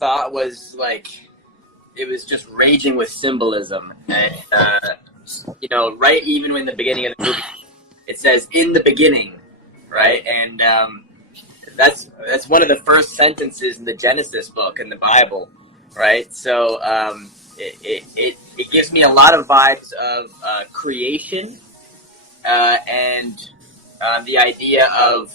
thought was like, it was just raging with symbolism. And, right even in the beginning of the movie, it says, "In the beginning," right? And that's one of the first sentences in the Genesis book in the Bible, right? So it gives me a lot of vibes of creation and the idea of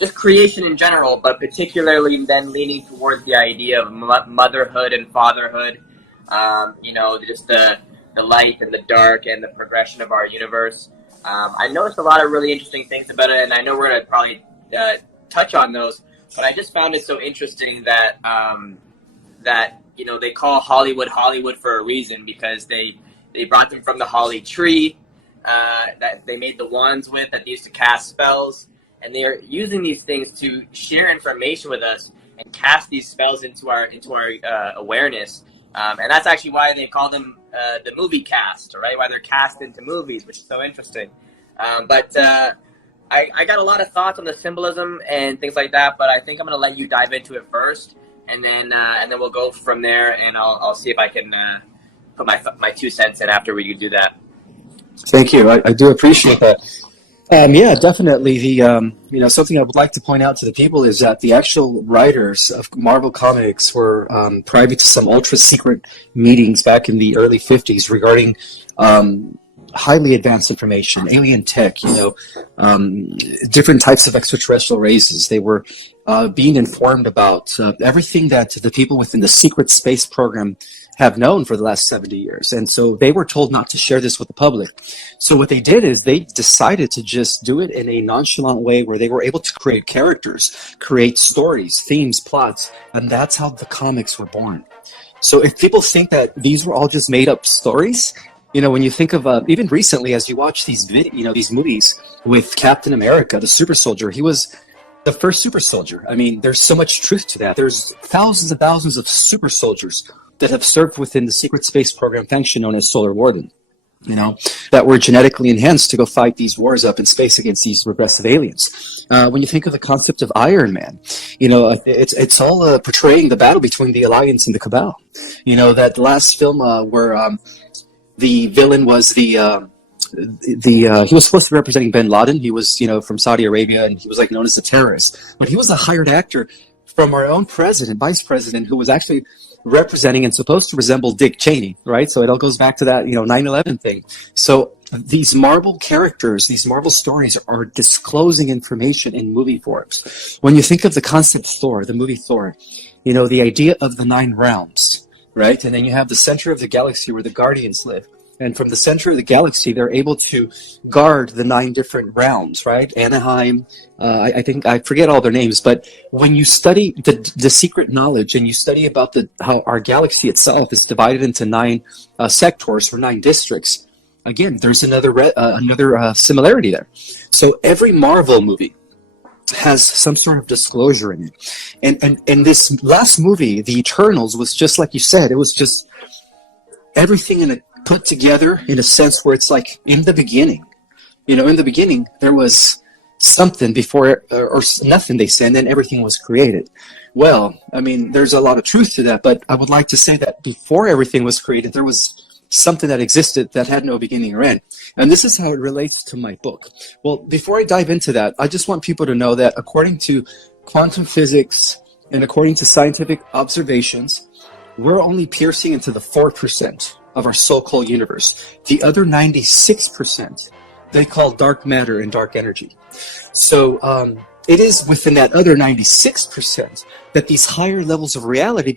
just creation in general, but particularly then leaning towards the idea of motherhood and fatherhood. Just the light and the dark and the progression of our universe. I noticed a lot of really interesting things about it, and I know we're going to probably touch on those, but I just found it so interesting that they call Hollywood for a reason, because they brought them from the holly tree that they made the wands with that they used to cast spells, and they are using these things to share information with us and cast these spells into our awareness. And that's actually why they call them the movie cast, right? Why they're cast into movies, which is so interesting. But I got a lot of thoughts on the symbolism and things like that, but I think I'm going to let you dive into it first, and then we'll go from there, and I'll see if I can put my 2 cents in after we do that. Thank you. I do appreciate that. Yeah, definitely. The something I would like to point out to the people is that the actual writers of Marvel Comics were privy to some ultra secret meetings back in the early 50s regarding highly advanced information, alien tech, different types of extraterrestrial races. They were being informed about everything that the people within the secret space program have known for the last 70 years. And so they were told not to share this with the public. So what they did is they decided to just do it in a nonchalant way where they were able to create characters, create stories, themes, plots, and that's how the comics were born. So if people think that these were all just made up stories, when you think of even recently, as you watch these movies with Captain America, the super soldier, he was the first super soldier. I mean, there's so much truth to that. There's thousands and thousands of super soldiers that have served within the secret space program function known as Solar Warden, that were genetically enhanced to go fight these wars up in space against these regressive aliens. When you think of the concept of Iron Man, it's all portraying the battle between the Alliance and the Cabal. That last film where the villain was he was supposed to be representing Bin Laden. He was, from Saudi Arabia, and he was known as a terrorist. But he was a hired actor from our own vice president, who was actually representing and supposed to resemble Dick Cheney, right? So it all goes back to that, 9/11 thing. So these Marvel characters, these Marvel stories are disclosing information in movie forms. When you think of the concept Thor, the movie Thor, the idea of the 9 realms, right? And then you have the center of the galaxy where the Guardians live. And from the center of the galaxy, they're able to guard the 9 different realms, right? Anaheim, I think, I forget all their names, but when you study the secret knowledge and you study about how our galaxy itself is divided into 9 sectors or 9 districts, again, there's another similarity there. So every Marvel movie has some sort of disclosure in it. And this last movie, The Eternals, was just like you said, it was just everything in it put together in a sense where it's like in the beginning. In the beginning, there was something before, or nothing, they say, and then everything was created. Well, I mean, there's a lot of truth to that, but I would like to say that before everything was created, there was something that existed that had no beginning or end. And this is how it relates to my book. Well, before I dive into that, I just want people to know that according to quantum physics and according to scientific observations, we're only piercing into the 4% of our so-called universe. The other 96%, they call dark matter and dark energy. So it is within that other 96% that these higher levels of reality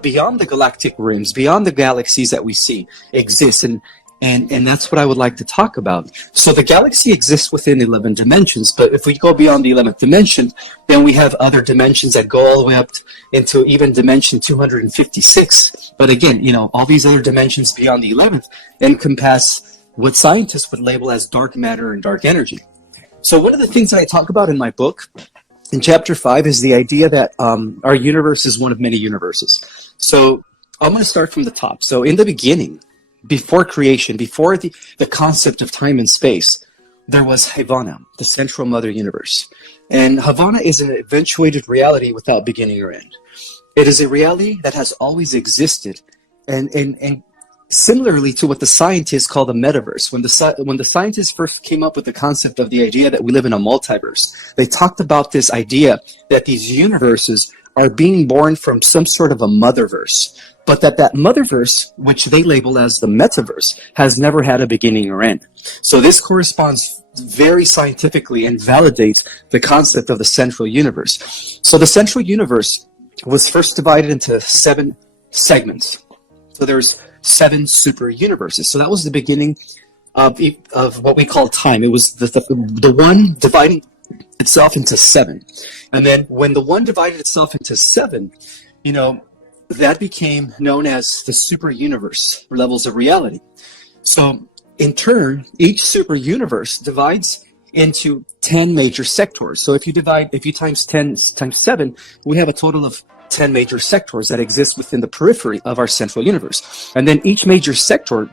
beyond the galactic rims, beyond the galaxies that we see, exist. And that's what I would like to talk about. So the galaxy exists within 11 dimensions, but if we go beyond the 11th dimension, then we have other dimensions that go all the way up into even dimension 256. But again, all these other dimensions beyond the 11th encompass what scientists would label as dark matter and dark energy. So one of the things that I talk about in my book, in chapter 5, is the idea that our universe is one of many universes. So I'm going to start from the top. So in the beginning, before creation, before the concept of time and space, there was Havana, the central mother universe. And Havana is an eventuated reality without beginning or end. It is a reality that has always existed, and similarly to what the scientists call the metaverse. When the scientists first came up with the concept of the idea that we live in a multiverse, they talked about this idea that these universes are being born from some sort of a motherverse, but that motherverse, which they label as the metaverse, has never had a beginning or end. So this corresponds very scientifically and validates the concept of the central universe. So the central universe was first divided into 7 segments. So there's 7 super universes. So that was the beginning of what we call time. It was the one dividing itself into 7. And then when the one divided itself into 7, that became known as the super universe levels of reality. So in turn, each super universe divides into 10 major sectors. So if you times 10 times 7, we have a total of 10 major sectors that exist within the periphery of our central universe. And then each major sector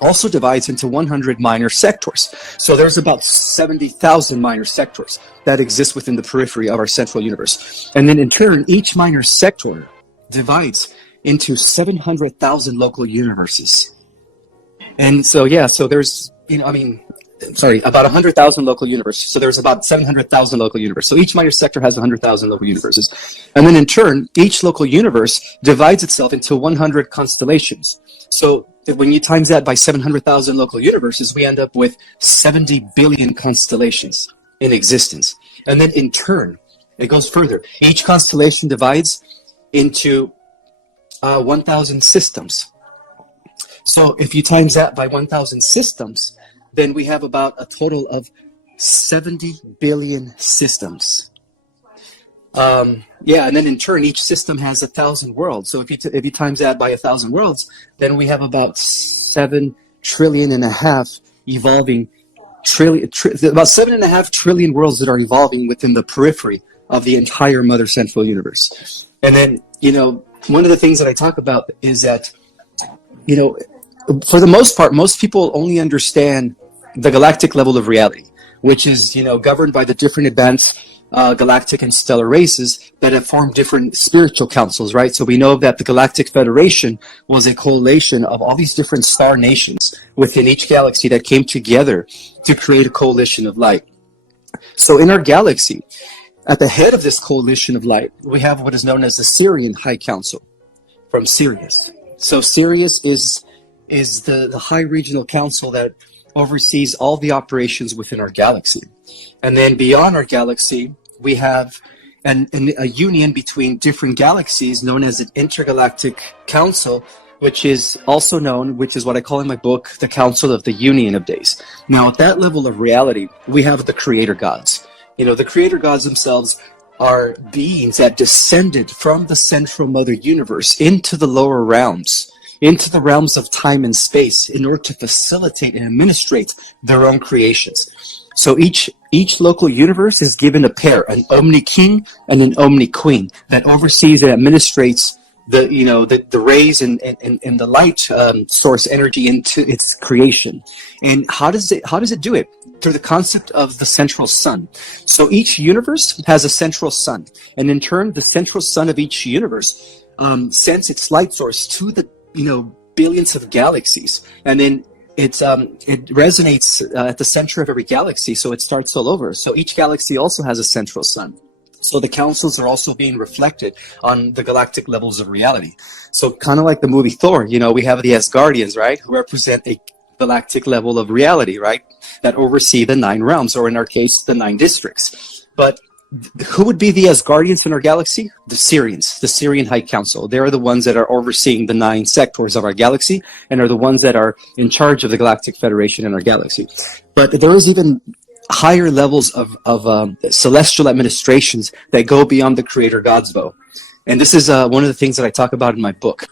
also divides into 100 minor sectors. So there's about 70,000 minor sectors that exist within the periphery of our central universe. And then in turn, each minor sector divides into 700,000 local universes. And so there's, about 100,000 local universes. So there's about 700,000 local universes. So each minor sector has 100,000 local universes. And then in turn, each local universe divides itself into 100 constellations. So when you times that by 700,000 local universes, we end up with 70 billion constellations in existence. And then in turn, it goes further. Each constellation divides into 1,000 systems. So if you times that by 1,000 systems, then we have about a total of 70 billion systems. And then in turn, each system has 1,000 worlds. So if you times that by 1,000 worlds, then we have about 7.5 trillion evolving about 7.5 trillion worlds that are evolving within the periphery of the entire mother central universe. And then, one of the things that I talk about is that, for the most part, most people only understand the galactic level of reality, which is, governed by the different advanced galactic and stellar races that have formed different spiritual councils, right? So we know that the Galactic Federation was a coalition of all these different star nations within each galaxy that came together to create a coalition of light. So in our galaxy, at the head of this coalition of light, we have what is known as the Sirian High Council from Sirius. So Sirius is the high regional council that oversees all the operations within our galaxy. And then beyond our galaxy, we have a union between different galaxies known as an intergalactic council, which is also known, which is what I call in my book, the Council of the Union of Days. Now, at that level of reality, we have the creator gods. The creator gods themselves are beings that descended from the central mother universe into the lower realms, into the realms of time and space in order to facilitate and administrate their own creations. So each local universe is given a pair, an Omni King and an Omni Queen, that oversees and administrates the rays and the light source energy into its creation. And how does it do it? Through the concept of the central sun. So each universe has a central sun, and in turn, the central sun of each universe sends its light source to the billions of galaxies, and then it resonates at the center of every galaxy, so it starts all over. So each galaxy also has a central sun. So the councils are also being reflected on the galactic levels of reality. So kind of like the movie Thor, we have the Asgardians, right, who represent a galactic level of reality, right, that oversee the 9 realms, or in our case, the 9 districts. But who would be the Asgardians in our galaxy? The Sirians, the Sirian High Council. They're the ones that are overseeing the 9 sectors of our galaxy and are the ones that are in charge of the Galactic Federation in our galaxy. But there is even higher levels of celestial administrations that go beyond the creator gods, though. And this is one of the things that I talk about in my book.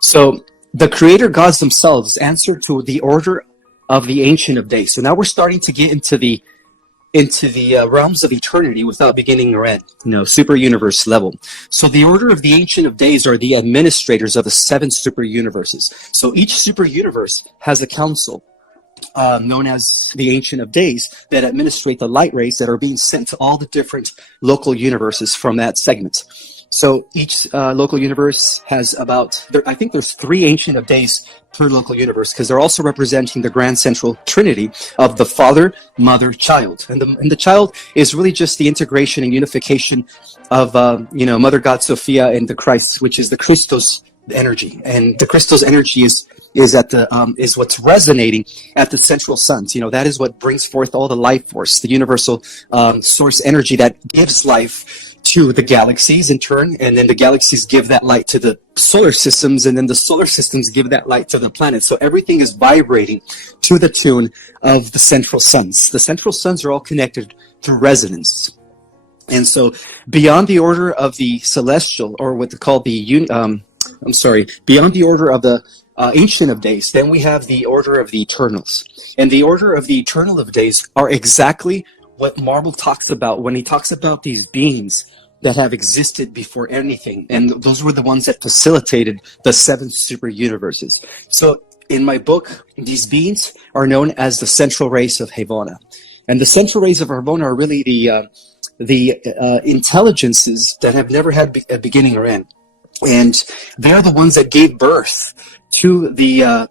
So the creator gods themselves answer to the order of the Ancient of Days. So now we're starting to get into the realms of eternity without beginning or end, super universe level. So the order of the Ancient of Days are the administrators of the 7 super universes. So each super universe has a council known as the Ancient of Days, that administrate the light rays that are being sent to all the different local universes from that segment. So each local universe has I think there's 3 Ancient of Days per local universe, because they're also representing the grand central trinity of the Father, Mother, Child. And the child is really just the integration and unification of, Mother God Sophia and the Christ, which is the Christos energy. And the Christos energy is what's resonating at the central suns. That is what brings forth all the life force, the universal source energy that gives life to the galaxies in turn, and then the galaxies give that light to the solar systems, and then the solar systems give that light to the planets. So everything is vibrating to the tune of the central suns. The central suns are all connected through resonance. And so beyond the order of the celestial, or what they call beyond the order of the Ancient of Days, then we have the order of the Eternals. And the order of the Eternal of Days are exactly what Marvel talks about when he talks about these beings that have existed before anything. And those were the ones that facilitated the 7 super universes. So in my book, these beings are known as the central race of Havona. And the central race of Havona are really the intelligences that have never had a beginning or end. And they're the ones that gave birth to the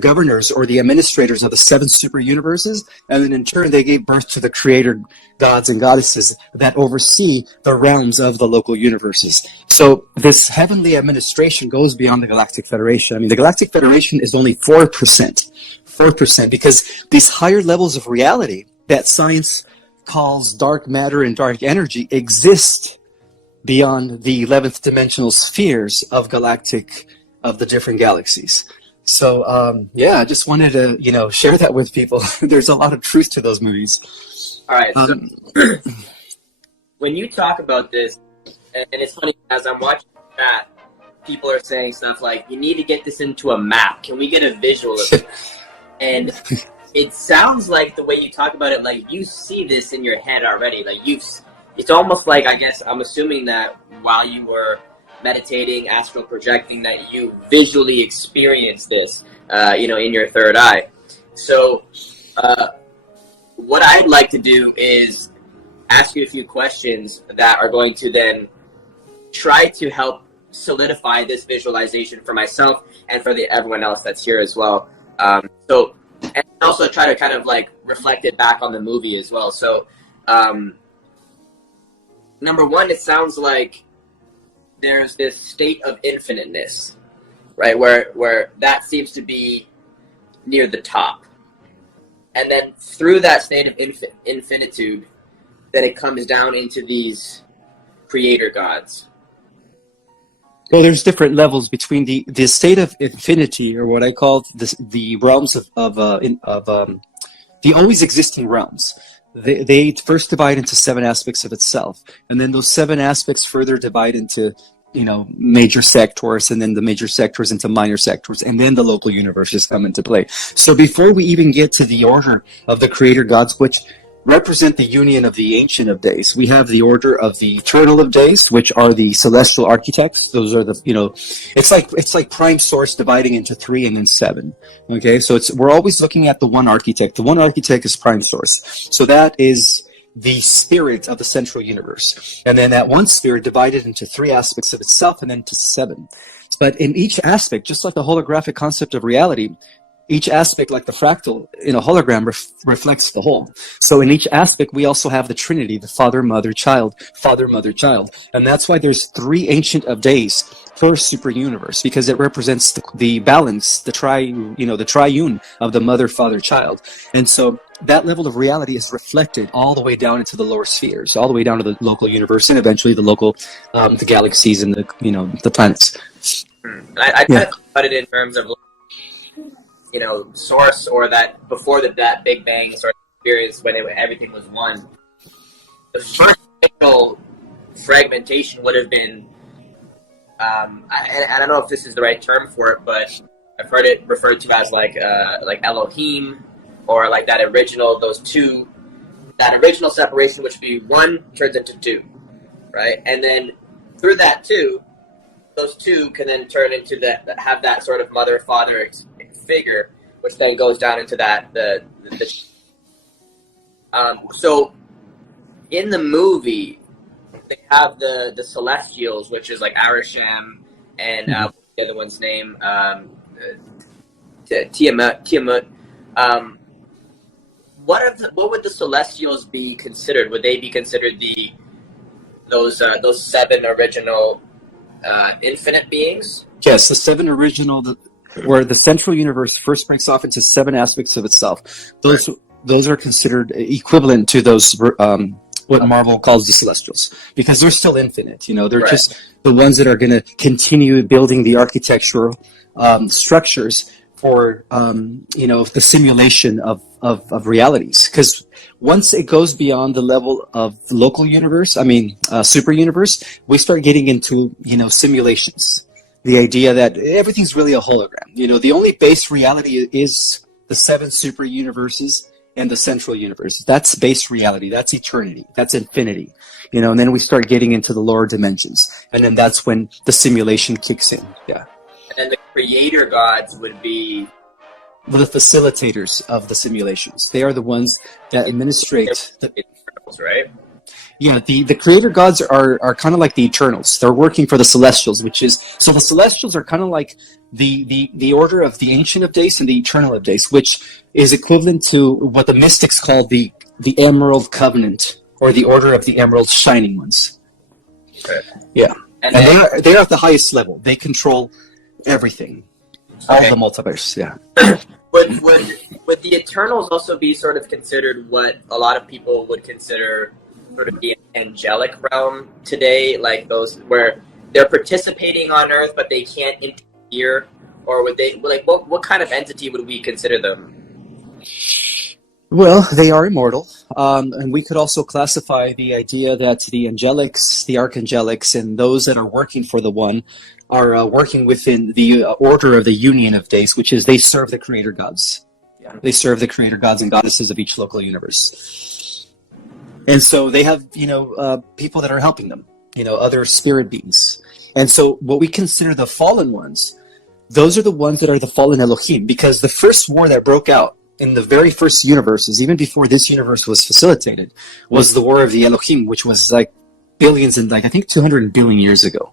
governors or the administrators of the 7 super universes, and then in turn they gave birth to the creator gods and goddesses that oversee the realms of the local universes. So this heavenly administration goes beyond the Galactic Federation. I mean, the Galactic Federation is only 4%, because these higher levels of reality that science calls dark matter and dark energy exist beyond the 11th dimensional spheres of the different galaxies. So, I just wanted to, share that with people. There's a lot of truth to those movies. All right. So when you talk about this, and it's funny, as I'm watching that, people are saying stuff like, you need to get this into a map. Can we get a visual of it? And it sounds like the way you talk about it, like you see this in your head already. Like it's almost like, I guess, I'm assuming that while you were meditating, astral projecting, that you visually experience this, in your third eye. So, what I'd like to do is ask you a few questions that are going to then try to help solidify this visualization for myself and for everyone else that's here as well. And also try to kind of like reflect it back on the movie as well. So, number one, it sounds like there's this state of infiniteness, right? Where that seems to be near the top. And then through that state of infinitude, then it comes down into these creator gods. Well, there's different levels between the state of infinity, or what I call the realms of the always existing realms. They first divide into 7 aspects of itself, and then those 7 aspects further divide into major sectors, and then the major sectors into minor sectors, and then the local universes come into play. So before we even get to the order of the creator gods, which represent the union of the Ancient of Days, we have the order of the Eternal of Days, which are the celestial architects. Those are it's like prime source dividing into 3 and then 7. Okay, so we're always looking at the one architect. The one architect is prime source. So that is the spirit of the central universe. And then that one spirit divided into 3 aspects of itself and then to 7. But in each aspect, just like the holographic concept of reality, each aspect, like the fractal in a hologram, reflects the whole. So in each aspect, we also have the Trinity, the Father, Mother, Child, Father, Mother, Child. And that's why there's 3 Ancient of Days per super universe, because it represents the balance, the triune of the Mother, Father, Child. And so that level of reality is reflected all the way down into the lower spheres, all the way down to the local universe, and eventually the local, the galaxies and the planets. I kind of put it in terms of, source, or that before that Big Bang sort of experience when everything was one. The first initial fragmentation would have been, I don't know if this is the right term for it, but I've heard it referred to as like Elohim, or like that original separation, which would be 1 turns into 2, right? And then through that 2, those 2 can then turn into have that sort of mother-father figure, which then goes down into that so in the movie they have the Celestials, which is like Arisham and the other one's name, Tiamat. What would the Celestials be considered? Would they be considered those 7 original infinite beings? Yes, the 7 original, where the central universe first breaks off into 7 aspects of itself. Those are considered equivalent to those what Marvel calls the Celestials, because they're still infinite. They're just the ones that are going to continue building the architectural structures for the simulation of realities. Because once it goes beyond the level of local universe, super universe, we start getting into simulations. The idea that everything's really a hologram. The only base reality is the 7 super universes and the central universe. That's base reality. That's eternity. That's infinity. And then we start getting into the lower dimensions. And then that's when the simulation kicks in. Yeah. And then the creator gods would be the facilitators of the simulations. They are the ones that administrate the Eternals, right? Yeah, the creator gods are kind of like the Eternals. They're working for the Celestials, so the Celestials are kind of like the order of the Ancient of Days and the Eternal of Days, which is equivalent to what the mystics call the Emerald Covenant, or the Order of the Emerald Shining Ones. Okay. Yeah, and they're at the highest level. They control everything, all the multiverse. Yeah. Would the Eternals also be sort of considered what a lot of people would consider sort of the angelic realm today, like those where they're participating on Earth but they can't interfere, or would they what kind of entity would we consider them? Well, they are immortal, and we could also classify the idea that the angelics, the archangelics, and those that are working for the One are working within the order of the Union of Days, which is they serve the creator gods. Yeah. They serve the creator gods and goddesses of each local universe. And so they have, people that are helping them, other spirit beings. And so what we consider the fallen ones, those are the ones that are the fallen Elohim, because the first war that broke out in the very first universes, even before this universe was facilitated, was the War of the Elohim, which was like billions and I think 200 billion years ago.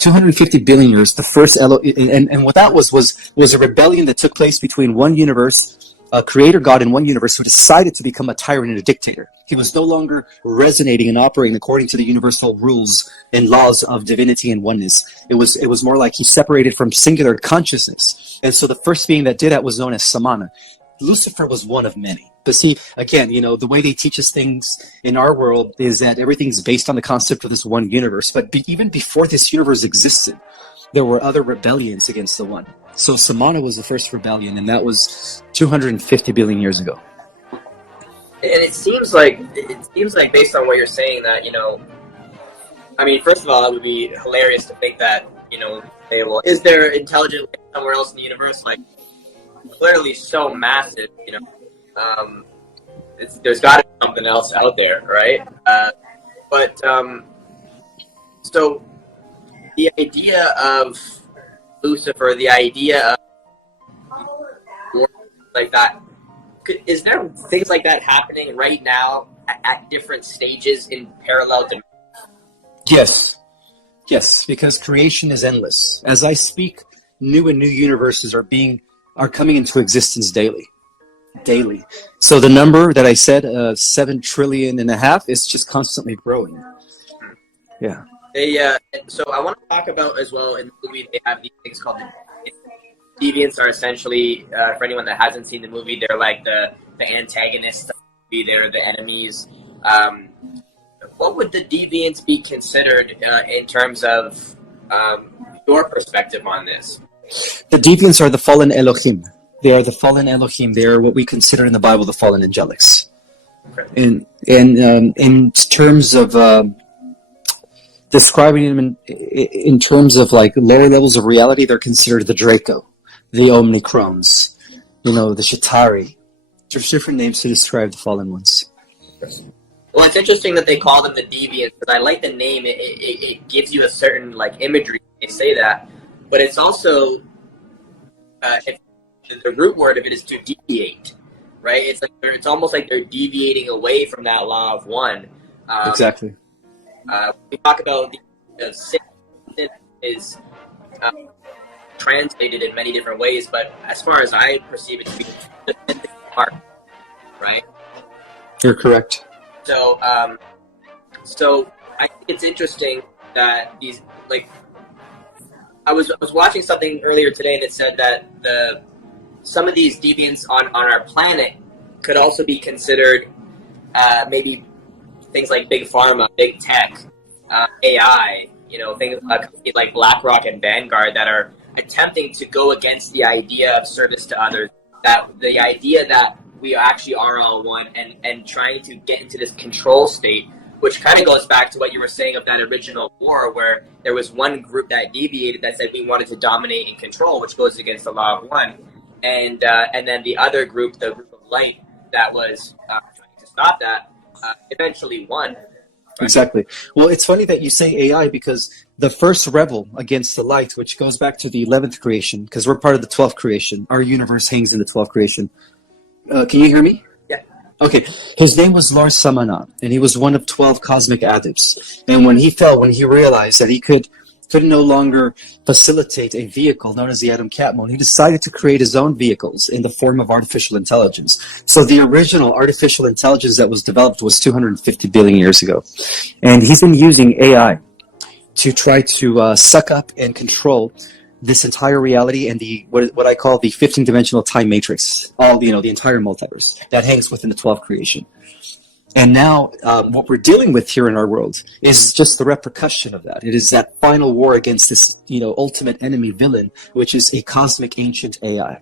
250 billion years, the first and what that was a rebellion that took place between one universe, a creator god in one universe, who decided to become a tyrant and a dictator. He was no longer resonating and operating according to the universal rules and laws of divinity and oneness. It was more like he separated from singular consciousness. And so the first being that did that was known as Samana. Lucifer was one of many. But see, again, the way they teach us things in our world is that everything's based on the concept of this one universe. But even before this universe existed, there were other rebellions against the One. So Samana was the first rebellion, and that was 250 billion years ago. And it seems like based on what you're saying that, first of all, it would be hilarious to think that, is there intelligent life somewhere else in the universe? Like, clearly so massive, there's got to be something else out there, right? So the idea of Lucifer, the idea of like that, is there things like that happening right now at different stages in parallel to? Yes, because creation is endless. As I speak, new and new universes are coming into existence daily. So the number that I said, 7 trillion and a half, is just constantly growing. Yeah. So I want to talk about as well, in the movie they have these things called deviants. Are essentially, for anyone that hasn't seen the movie, they're like the antagonists of the movie. They're the enemies. What would the deviants be considered in terms of your perspective on this? The deviants are the fallen Elohim. They are the fallen Elohim. They are what we consider in the Bible the fallen angelics. And in terms of describing them in terms of like lower levels of reality, they're considered the Draco, the Omnicrons, the Shatari. There's different names to describe the fallen ones. Well, it's interesting that they call them the deviants, because I like the name. It gives you a certain like imagery. They say that, but it's also the root word of it is to deviate, right? It's almost like they're deviating away from that law of one. Exactly. We talk about the sin is translated in many different ways, but as far as I perceive it to be, the sin is heart, right? You're correct. So, so I think it's interesting that these, like, I was watching something earlier today, and it said that some of these deviants on our planet could also be considered maybe things like big pharma, big tech, AI, things like BlackRock and Vanguard that are attempting to go against the idea of service to others, that the idea that we actually are all one, and trying to get into this control state, which kind of goes back to what you were saying of that original war, where there was one group that deviated that said we wanted to dominate and control, which goes against the law of one, and then the other group, the group of light, that was trying to stop that, eventually won. Exactly. Well, it's funny that you say AI, because the first rebel against the light, which goes back to the 11th creation, because we're part of the 12th creation. Our universe hangs in the 12th creation. Can you hear me? Yeah. Okay. His name was Lars Samana, and he was one of 12 cosmic adepts. And when he fell, when he realized that he could no longer facilitate a vehicle known as the Atom Catmull, he decided to create his own vehicles in the form of artificial intelligence. So the original artificial intelligence that was developed was 250 billion years ago. And he's been using AI to try to suck up and control this entire reality and the what I call the 15-dimensional time matrix, all the entire multiverse that hangs within the 12th creation. And now what we're dealing with here in our world is just the repercussion of that. It is that final war against this ultimate enemy villain, which is a cosmic ancient AI.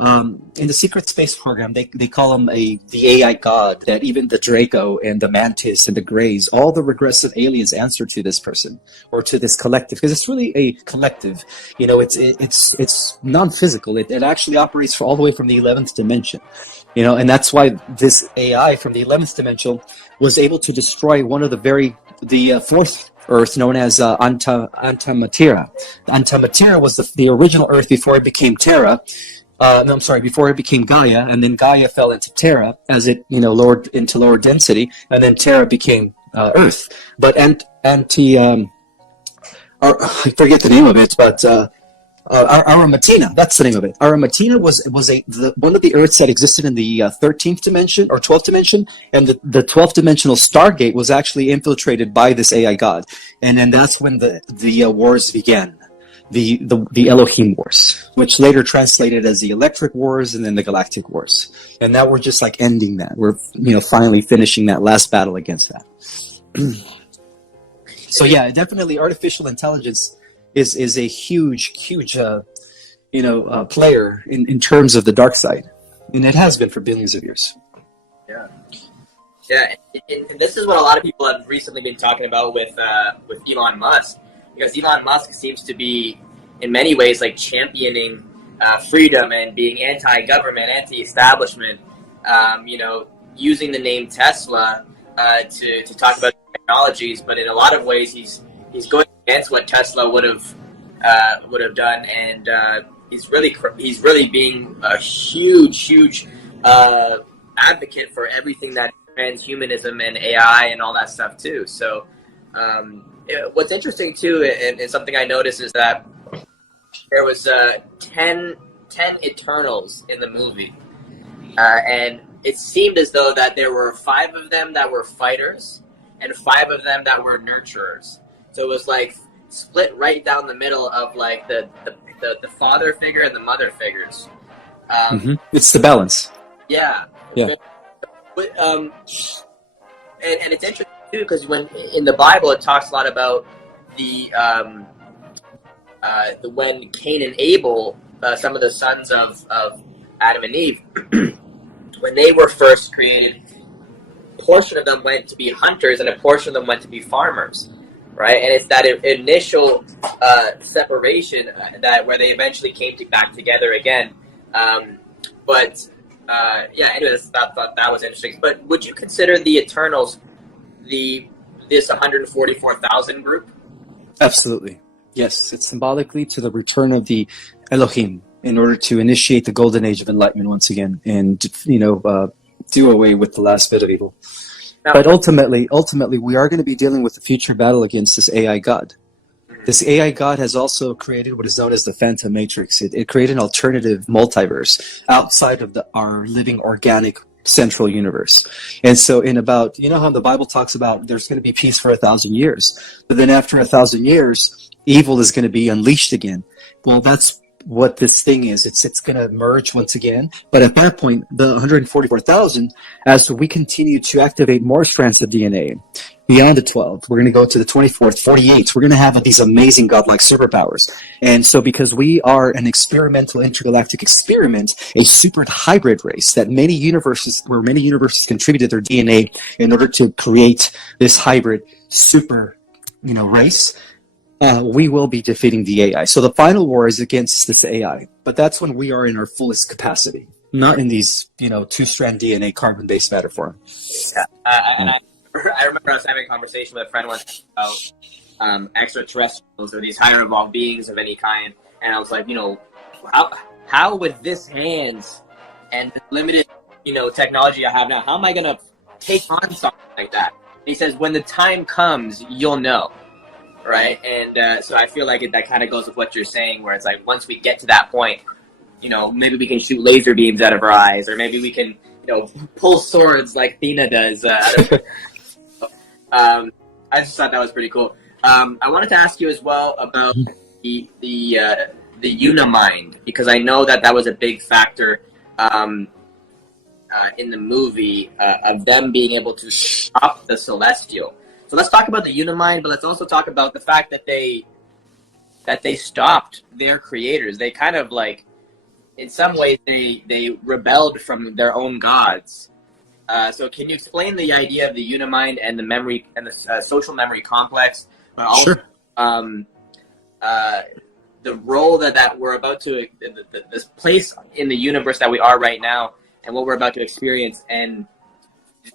In the secret space program, they call him the AI god, that even the Draco and the Mantis and the Greys, all the regressive aliens answer to this person or to this collective, because it's really a collective. It's non-physical. It actually operates all the way from the 11th dimension. And that's why this AI from the 11th dimension was able to destroy one of the fourth Earth, known as Antimateria. Antimateria was the original Earth before it became Terra. Before it became Gaia, and then Gaia fell into Terra as it, lowered into lower density, and then Terra became Earth. But I forget the name of it, but Aramatina, that's the name of it. Aramatina was one of the Earths that existed in the 13th dimension or 12th dimension, and the 12th dimensional Stargate was actually infiltrated by this AI god, and then that's when the wars began. The Elohim Wars, which later translated as the Electric Wars and then the Galactic Wars. And now we're just like ending that. We're finally finishing that last battle against that. So yeah, definitely artificial intelligence is a huge player in terms of the dark side, and it has been for billions of years. Yeah, and this is what a lot of people have recently been talking about with Elon Musk. Because Elon Musk seems to be, in many ways, like championing freedom and being anti-government, anti-establishment. Using the name Tesla to talk about technologies, but in a lot of ways, he's going against what Tesla would have done, and he's really being a huge advocate for everything that is transhumanism and AI and all that stuff too. So. What's interesting too, and something I noticed, is that there was 10 Eternals in the movie, and it seemed as though that there were 5 of them that were fighters and 5 of them that were nurturers. So it was like split right down the middle of like the father figure and the mother figures. It's the balance. Yeah. But, and it's interesting too, because when in the Bible it talks a lot about the when Cain and Abel, some of the sons of Adam and Eve, when they were first created, a portion of them went to be hunters and a portion of them went to be farmers, right? And it's that initial separation that where they eventually came back together again. Anyways, I thought that was interesting. But would you consider the Eternals this 144,000 group? Absolutely. Yes, it's symbolically to the return of the Elohim, in order to initiate the golden age of enlightenment once again, and do away with the last bit of evil. Now, But ultimately, we are going to be dealing with a future battle against this AI god. This AI god has also created what is known as the Phantom Matrix. It created an alternative multiverse outside of our living organic central universe. And so in about, how the Bible talks about there's going to be peace for 1,000 years, but then after 1,000 years, evil is going to be unleashed again. Well, that's what this thing is. It's going to merge once again. But at that point, the 144,000, as we continue to activate more strands of DNA beyond the 12, we're going to go to the 24th, 48. We're going to have these amazing godlike superpowers. And so because we are an experimental intergalactic experiment, a super hybrid race where many universes contributed their DNA in order to create this hybrid super, race, we will be defeating the AI. So the final war is against this AI, but that's when we are in our fullest capacity, not in these, two-strand DNA carbon-based matter form. Yeah. I remember I was having a conversation with a friend once about extraterrestrials or these higher evolved beings of any kind, and I was like, how with this hands and the limited, technology I have now, how am I going to take on something like that? And he says, when the time comes, you'll know. Right, and so I feel like that kind of goes with what you're saying, where it's like once we get to that point, maybe we can shoot laser beams out of our eyes, or maybe we can, pull swords like Thena does. I just thought that was pretty cool. I wanted to ask you as well about the Unimind, because I know that was a big factor in the movie of them being able to stop the Celestial. So let's talk about the Unimind, but let's also talk about the fact that they stopped their creators. They kind of in some ways, they rebelled from their own gods. So can you explain the idea of the Unimind and the memory and the social memory complex, but also Sure. The role that we're about to this place in the universe that we are right now, and what we're about to experience, and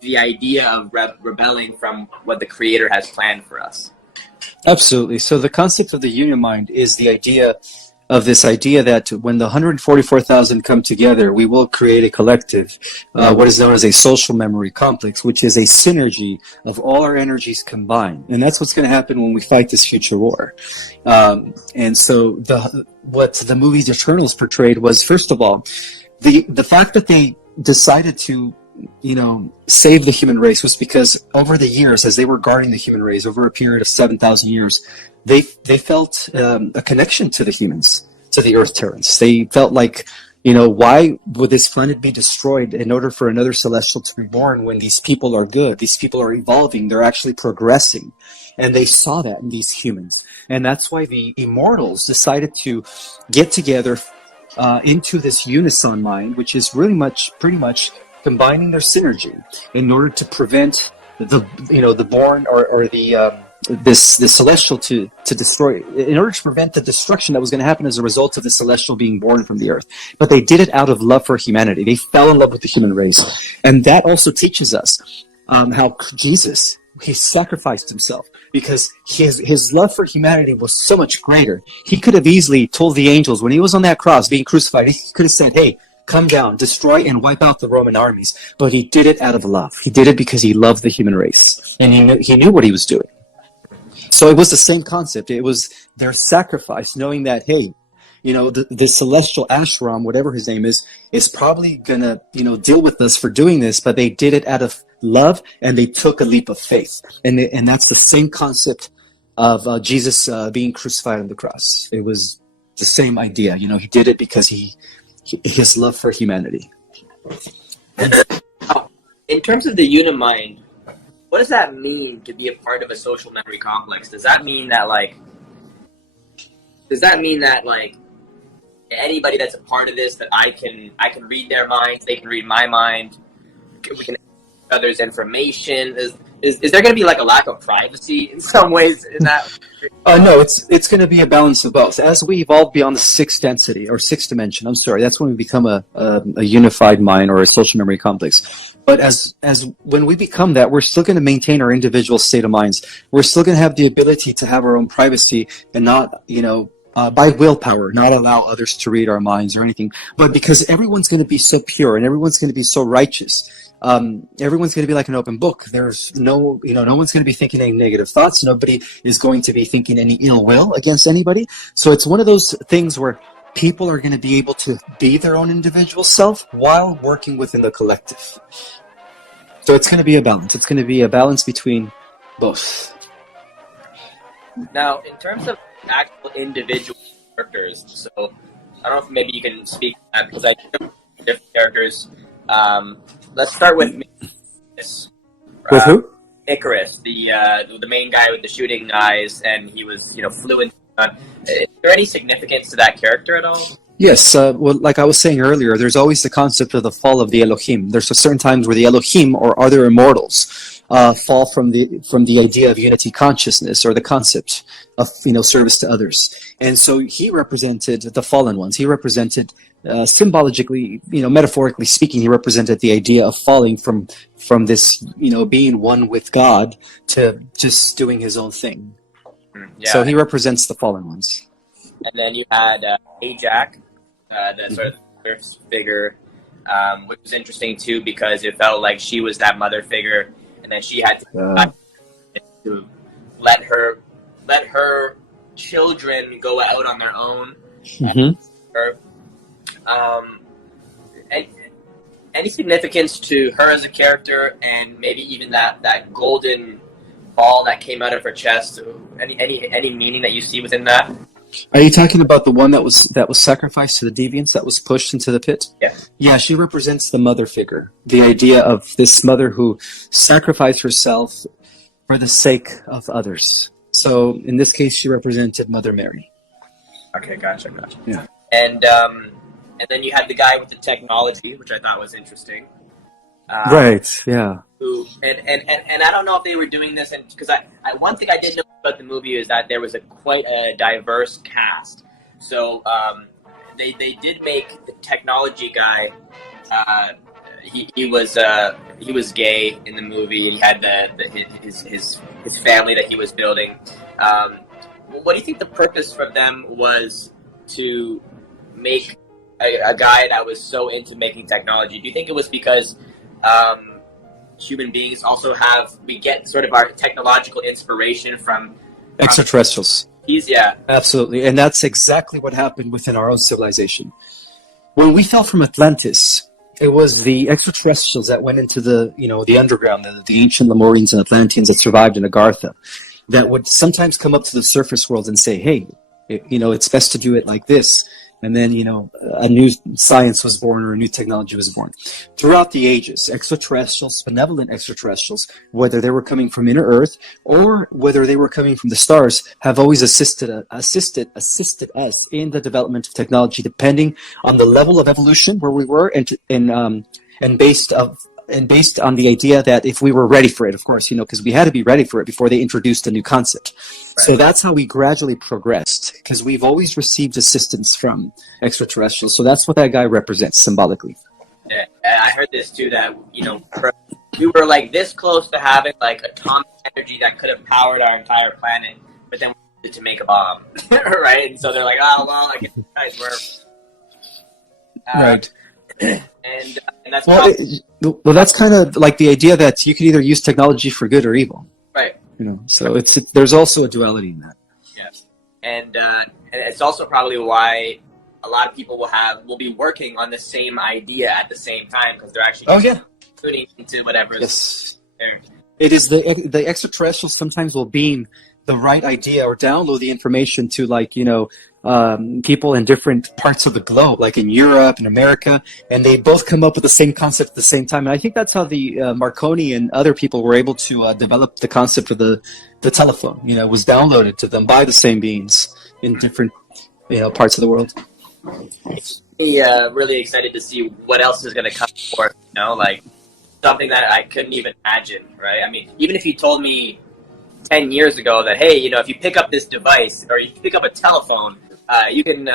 the idea of rebelling from what the Creator has planned for us? Absolutely. So the concept of the Unimind is the idea that when the 144,000 come together, we will create a collective, what is known as a social memory complex, which is a synergy of all our energies combined. And that's what's going to happen when we fight this future war. And so what the movie's Eternals portrayed was, first of all, the fact that they decided to save the human race was because over the years, as they were guarding the human race over a period of 7,000 years, they felt a connection to the humans, to the Earth Terrans. They felt like, why would this planet be destroyed in order for another celestial to be born when these people are good? These people are evolving. They're actually progressing. And they saw that in these humans. And that's why the immortals decided to get together into this unison mind, which is pretty much combining their synergy in order to prevent the born or the celestial to destroy, in order to prevent the destruction that was going to happen as a result of the celestial being born from the earth. But they did it out of love for humanity. They fell in love with the human race. And that also teaches us how Jesus, he sacrificed himself because his love for humanity was so much greater. He could have easily told the angels when he was on that cross being crucified, he could have said, hey, come down, destroy and wipe out the Roman armies. But he did it out of love. He did it because he loved the human race. And he knew what he was doing. So it was the same concept. It was their sacrifice, knowing that, hey, the celestial ashram, whatever his name is probably going to, deal with us for doing this. But they did it out of love, and they took a leap of faith. And that's the same concept of Jesus being crucified on the cross. It was the same idea. He did it because his love for humanity. In terms of the Unimind, what does that mean to be a part of a social memory complex? Does that mean that anybody that's a part of this, that I can read their minds, they can read my mind, we can share others' information? Is there going to be a lack of privacy in some ways in that? No, it's going to be a balance of both. As we evolve beyond the sixth dimension, that's when we become a unified mind or a social memory complex. But as when we become that, we're still going to maintain our individual state of minds. We're still going to have the ability to have our own privacy and not, by willpower, not allow others to read our minds or anything, but because everyone's going to be so pure and everyone's going to be so righteous. Everyone's going to be like an open book. There's no, no one's going to be thinking any negative thoughts. Nobody is going to be thinking any ill will against anybody. So it's one of those things where people are going to be able to be their own individual self while working within the collective. So it's going to be a balance. It's going to be a balance between both. Now, in terms of actual individual characters, so I don't know if maybe you can speak to that, because I know different characters. Let's start with Icarus. With who? Icarus, the main guy with the shooting eyes, and he was fluent. Is there any significance to that character at all? Yes, well, like I was saying earlier, there's always the concept of the fall of the Elohim. There's certain times where the Elohim or other immortals fall from the idea of unity consciousness or the concept of service to others. And so he represented the fallen ones. He represented symbolically, metaphorically speaking, he represented the idea of falling from this, being one with God to just doing his own thing. Yeah. So he represents the fallen ones. And then you had Ajax, the sort of first figure, which was interesting too because it felt like she was that mother figure, and then she had to let her children go out on their own. Mm-hmm. Any significance to her as a character, and maybe even that golden ball that came out of her chest? Any meaning that you see within that? Are you talking about the one that was sacrificed to the deviants, that was pushed into the pit? Yeah. Yeah, she represents the mother figure. The idea of this mother who sacrificed herself for the sake of others. So in this case, she represented Mother Mary. Okay, gotcha. Yeah. And then you had the guy with the technology, which I thought was interesting. Right. Yeah. Who and I don't know if they were doing this, and because I one thing I did know about the movie is that there was quite a diverse cast. So they did make the technology guy. He was gay in the movie, and he had his family that he was building. What do you think the purpose for them was to make a guy that was so into making technology? Do you think it was because human beings also we get sort of our technological inspiration from extraterrestrials? Yeah, absolutely, and that's exactly what happened within our own civilization. When we fell from Atlantis, it was the extraterrestrials that went into the underground, the ancient Lemurians and Atlanteans that survived in Agartha, that would sometimes come up to the surface world and say, hey, it's best to do it like this. And then, a new science was born, or a new technology was born. Throughout the ages, extraterrestrials, benevolent extraterrestrials, whether they were coming from inner Earth or whether they were coming from the stars, have always assisted us in the development of technology, depending on the level of evolution where we were, and based on the idea that if we were ready for it, of course, because we had to be ready for it before they introduced a new concept. Right. So that's how we gradually progressed, because we've always received assistance from extraterrestrials. So that's what that guy represents symbolically. Yeah, I heard this too, that, we were like this close to having like atomic energy that could have powered our entire planet, but then we needed to make a bomb, right? And so they're like, oh, well, I guess you guys were... right. And that's well, that's kind of like the idea that you can either use technology for good or evil, right? So there's also a duality in that. Yes, and it's also probably why a lot of people will be working on the same idea at the same time, because they're actually tuning into whatever is there. It is the extraterrestrials sometimes will beam the right idea or download the information to people in different parts of the globe, like in Europe and America, and they both come up with the same concept at the same time. And I think that's how the Marconi and other people were able to develop the concept of the telephone. It was downloaded to them by the same beings in different parts of the world. Really excited to see what else is going to come forth. Like something that I couldn't even imagine. Right? I mean, even if you told me 10 years ago that, hey, if you pick up this device or you pick up a telephone, you can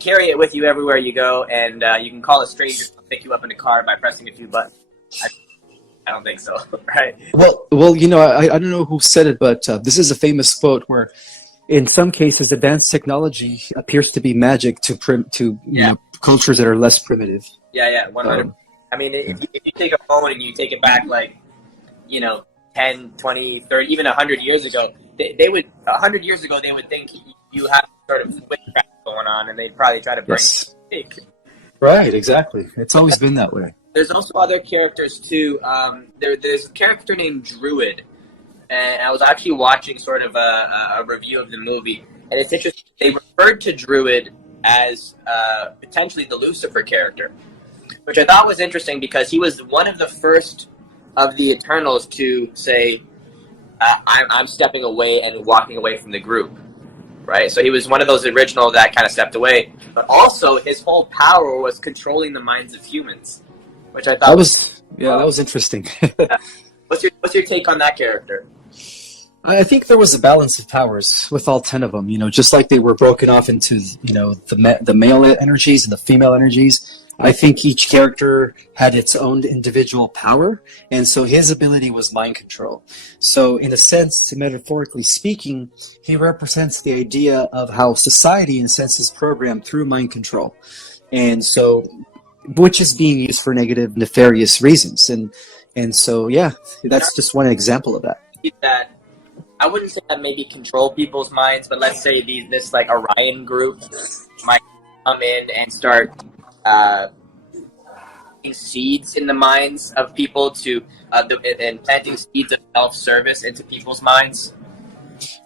carry it with you everywhere you go, and you can call a stranger to pick you up in a car by pressing a few buttons. I don't think so, right? Well, I don't know who said it, but this is a famous quote where in some cases, advanced technology appears to be magic to cultures that are less primitive. Yeah, 100. I mean, if you take a phone and you take it back, like, 10, 20, 30, even 100 years ago, they would 100 years ago they would think you have sort of witchcraft going on, and they'd probably try to bring it. Right, exactly. It's always been that way. There's also other characters too. There's a character named Druid, and I was actually watching sort of a review of the movie, and it's interesting. They referred to Druid as potentially the Lucifer character, which I thought was interesting because he was one of the first of the Eternals to say, I'm stepping away and walking away from the group, right? So he was one of those original that kind of stepped away, but also his whole power was controlling the minds of humans, which I thought that was interesting. What's your take on that character? I think there was a balance of powers with all 10 of them, just like they were broken off into, the male energies and the female energies. I think each character had its own individual power, and so his ability was mind control. So in a sense, metaphorically speaking, he represents the idea of how society, in a sense, is programmed through mind control. And so, which is being used for negative, nefarious reasons. And so, yeah, that's just one example of that. That I wouldn't say that maybe control people's minds, but let's say this like Orion group might come in and start seeds in the minds of people and planting seeds of self-service into people's minds.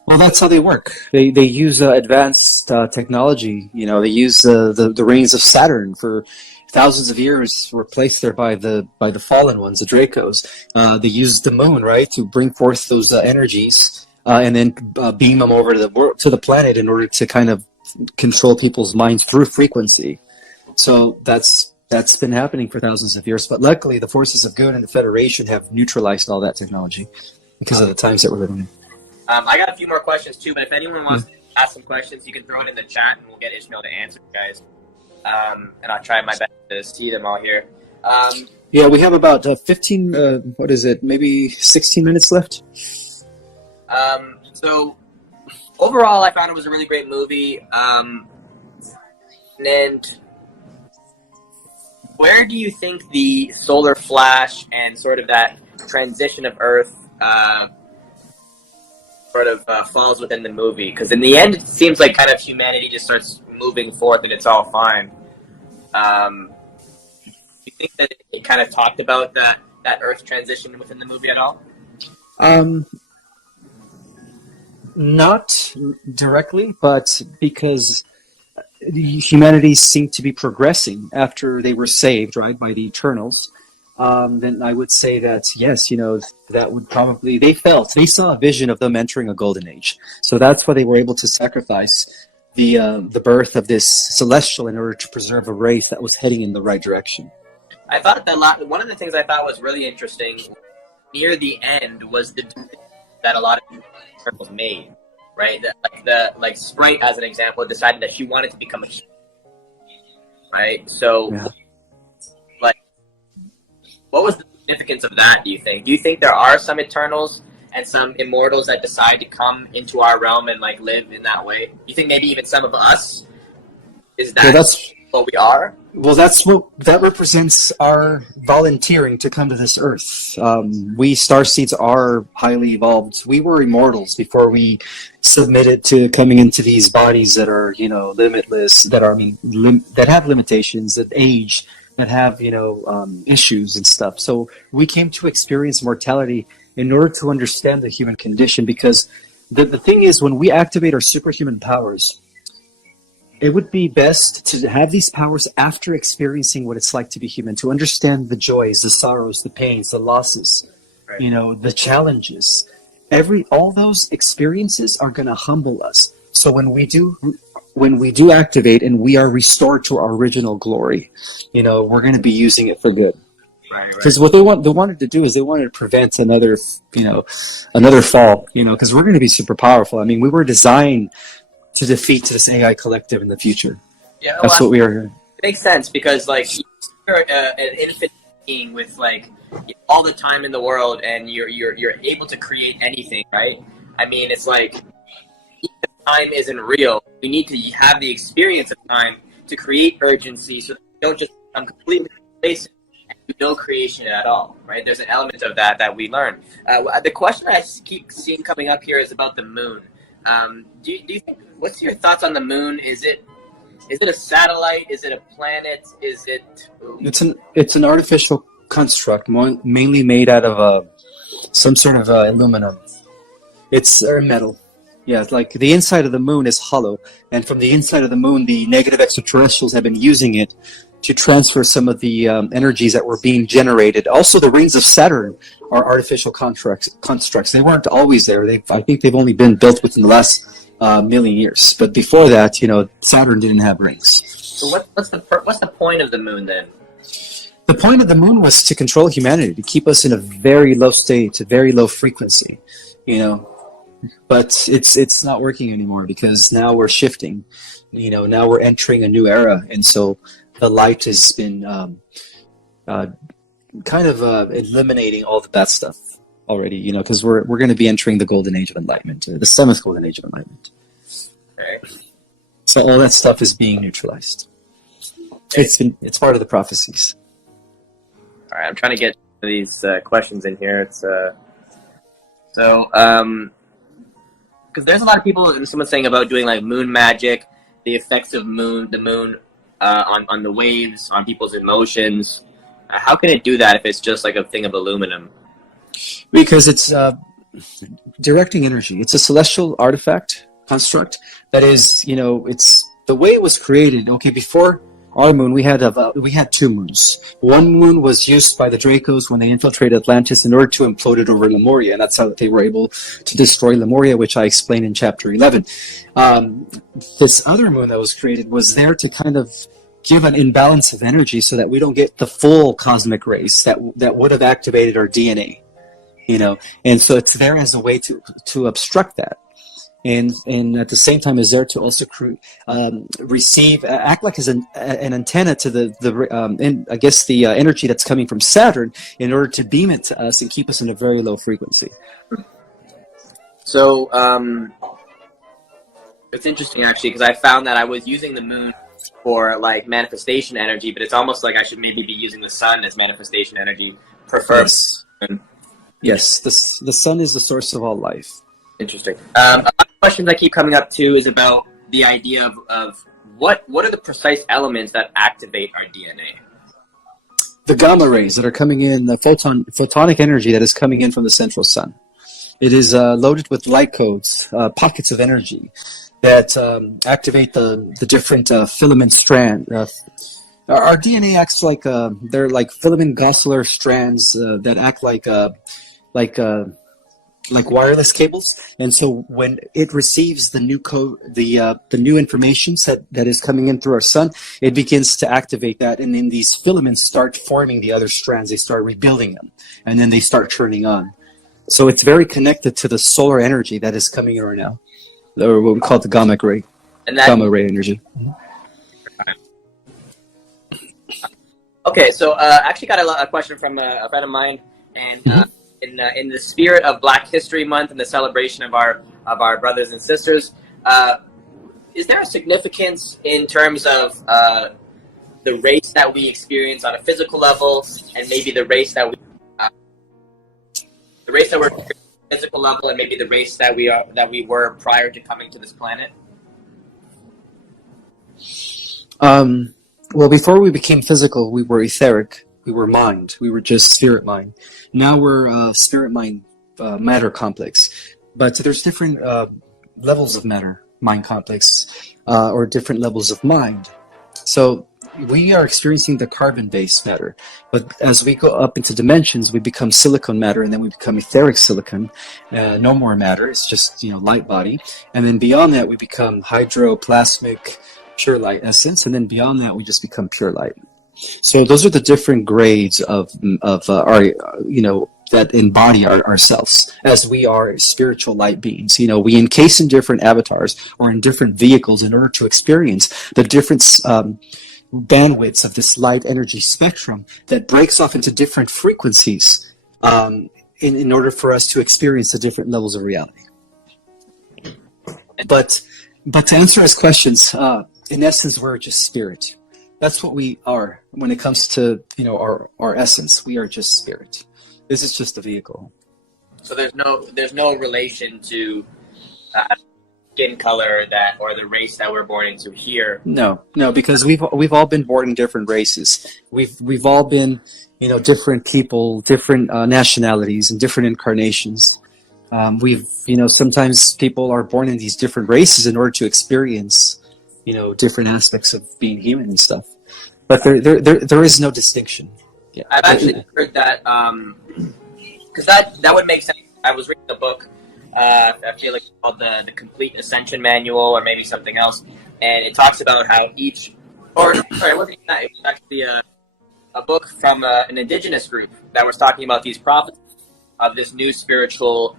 Well, that's how they work. They use advanced technology. They use the rings of Saturn for thousands of years. Were placed there by the fallen ones, the Dracos. They use the moon, right, to bring forth those energies, and then beam them over to the planet in order to kind of control people's minds through frequency. So that's been happening for thousands of years. But luckily, the forces of good and the Federation have neutralized all that technology because of the times that we're living in. I got a few more questions too, but if anyone wants to ask some questions, you can throw it in the chat and we'll get Ismael to answer, guys. And I'll try my best to see them all here. Yeah, we have about 15, maybe 16 minutes left? So, overall, I found it was a really great movie. And where do you think the solar flash and sort of that transition of Earth falls within the movie? Because in the end, it seems like kind of humanity just starts moving forth and it's all fine. Do you think that it kind of talked about that Earth transition within the movie at all? Not directly, but because humanity seemed to be progressing after they were saved, right, by the Eternals. Then I would say that, yes, that would probably, they saw a vision of them entering a golden age. So that's why they were able to sacrifice the birth of this celestial in order to preserve a race that was heading in the right direction. I thought that one of the things I thought was really interesting near the end was the that a lot of Eternals made, right? Like Sprite, as an example, decided that she wanted to become a human, right? So, what was the significance of that, do you think? Do you think there are some Eternals and some Immortals that decide to come into our realm and live in that way? Do you think maybe even some of us, is that what we are? Well, that represents our volunteering to come to this Earth. We Starseeds are highly evolved. We were immortals before we submitted to coming into these bodies that are, limitless, that have limitations, that age, that have, issues and stuff. So we came to experience mortality in order to understand the human condition, because the thing is, when we activate our superhuman powers, it would be best to have these powers after experiencing what it's like to be human, to understand the joys, the sorrows, the pains, the losses, right, the challenges. All those experiences are going to humble us. So when we do activate and we are restored to our original glory, we're going to be using it for good. Because what they wanted to do is they wanted to prevent another fall, because we're going to be super powerful. I mean, we were designed to defeat this AI collective in the future. Yeah, that's what we are here. It makes sense because, you're an infinite being with all the time in the world, and you're able to create anything, right? I mean, it's like time isn't real. We need to have the experience of time to create urgency so that we don't just become completely complacent and do no creation at all, right? There's an element of that we learn. The question I keep seeing coming up here is about the moon. Do you think, what's your thoughts on the moon? Is it a satellite? Is it a planet? Is it? It's an artificial construct, mainly made out of some sort of aluminum. It's metal. Yeah, it's like the inside of the moon is hollow, and from the inside of the moon, the negative extraterrestrials have been using it to transfer some of the energies that were being generated. Also, the rings of Saturn are artificial constructs. They weren't always there. I think they've only been built within the last million years. But before that, Saturn didn't have rings. So what's the point of the moon then? The point of the moon was to control humanity, to keep us in a very low state, a very low frequency, But it's not working anymore because now we're shifting. Now we're entering a new era, and so the light has been kind of eliminating all the bad stuff already. Because we're going to be entering the golden age of enlightenment, the seventh golden age of enlightenment. Okay. So all that stuff is being neutralized. Okay. It's part of the prophecies. All right, I'm trying to get these questions in here. It's because there's a lot of people, and someone's saying about doing like moon magic, the effects of the moon on the waves, on people's emotions. How can it do that if it's just like a thing of aluminum? Because it's directing energy. It's a celestial artifact construct that is, it's the way it was created. Okay, before our moon, we had two moons. One moon was used by the Dracos when they infiltrated Atlantis in order to implode it over Lemuria, and that's how they were able to destroy Lemuria, which I explained in chapter 11. This other moon that was created was there to kind of give an imbalance of energy so that we don't get the full cosmic rays that would have activated our DNA, and so it's there as a way to obstruct that. And at the same time is there to also receive, act like as an antenna to the energy that's coming from Saturn in order to beam it to us and keep us in a very low frequency. So it's interesting actually, because I found that I was using the moon for like manifestation energy, but it's almost like I should maybe be using the sun as manifestation energy. Yes, the sun is the source of all life. Interesting. A lot of questions I keep coming up to is about the idea of what are the precise elements that activate our DNA? The gamma rays that are coming in, the photonic energy that is coming in from the central sun. It is loaded with light codes, pockets of energy that activate the different filament strand. Our DNA acts like they're like filament gossamer strands that act like wireless cables, and so when it receives the new code, the new information set that is coming in through our sun, it begins to activate that, and then these filaments start forming the other strands. They start rebuilding them, and then they start turning on. So it's very connected to the solar energy that is coming in right now, or what we call the gamma ray energy. Okay, so actually got a question from a friend of mine, and. In the spirit of Black History Month and the celebration of our brothers and sisters, is there a significance in terms of the race that we experience on a physical level, and maybe the race that we're experiencing on a physical level, and maybe the race that we were prior to coming to this planet? Well, before we became physical, we were etheric. We were mind. We were just spirit mind. Now we're spirit mind matter complex. But there's different levels of matter mind complex or different levels of mind. So we are experiencing the carbon-based matter. But as we go up into dimensions, we become silicon matter, and then we become etheric silicon. No more matter. It's just light body. And then beyond that, we become hydroplasmic pure light essence. And then beyond that, we just become pure light. So those are the different grades of our, that embody ourselves as we are spiritual light beings. We encase in different avatars or in different vehicles in order to experience the different bandwidths of this light energy spectrum that breaks off into different frequencies in order for us to experience the different levels of reality. But to answer his questions, in essence, we're just spirit. That's what we are when it comes to our essence. We are just spirit. This is just a vehicle. So there's no relation to skin color or the race that we're born into here. No, because we've all been born in different races. We've all been different people, different nationalities, and different incarnations. Sometimes people are born in these different races in order to experience different aspects of being human and stuff. But there is no distinction. Yeah. I've actually heard that because that would make sense. I was reading a book. I feel like it's called the Complete Ascension Manual, or maybe something else, and it talks about how it wasn't that. It was actually a book from an indigenous group that was talking about these prophecies of this new spiritual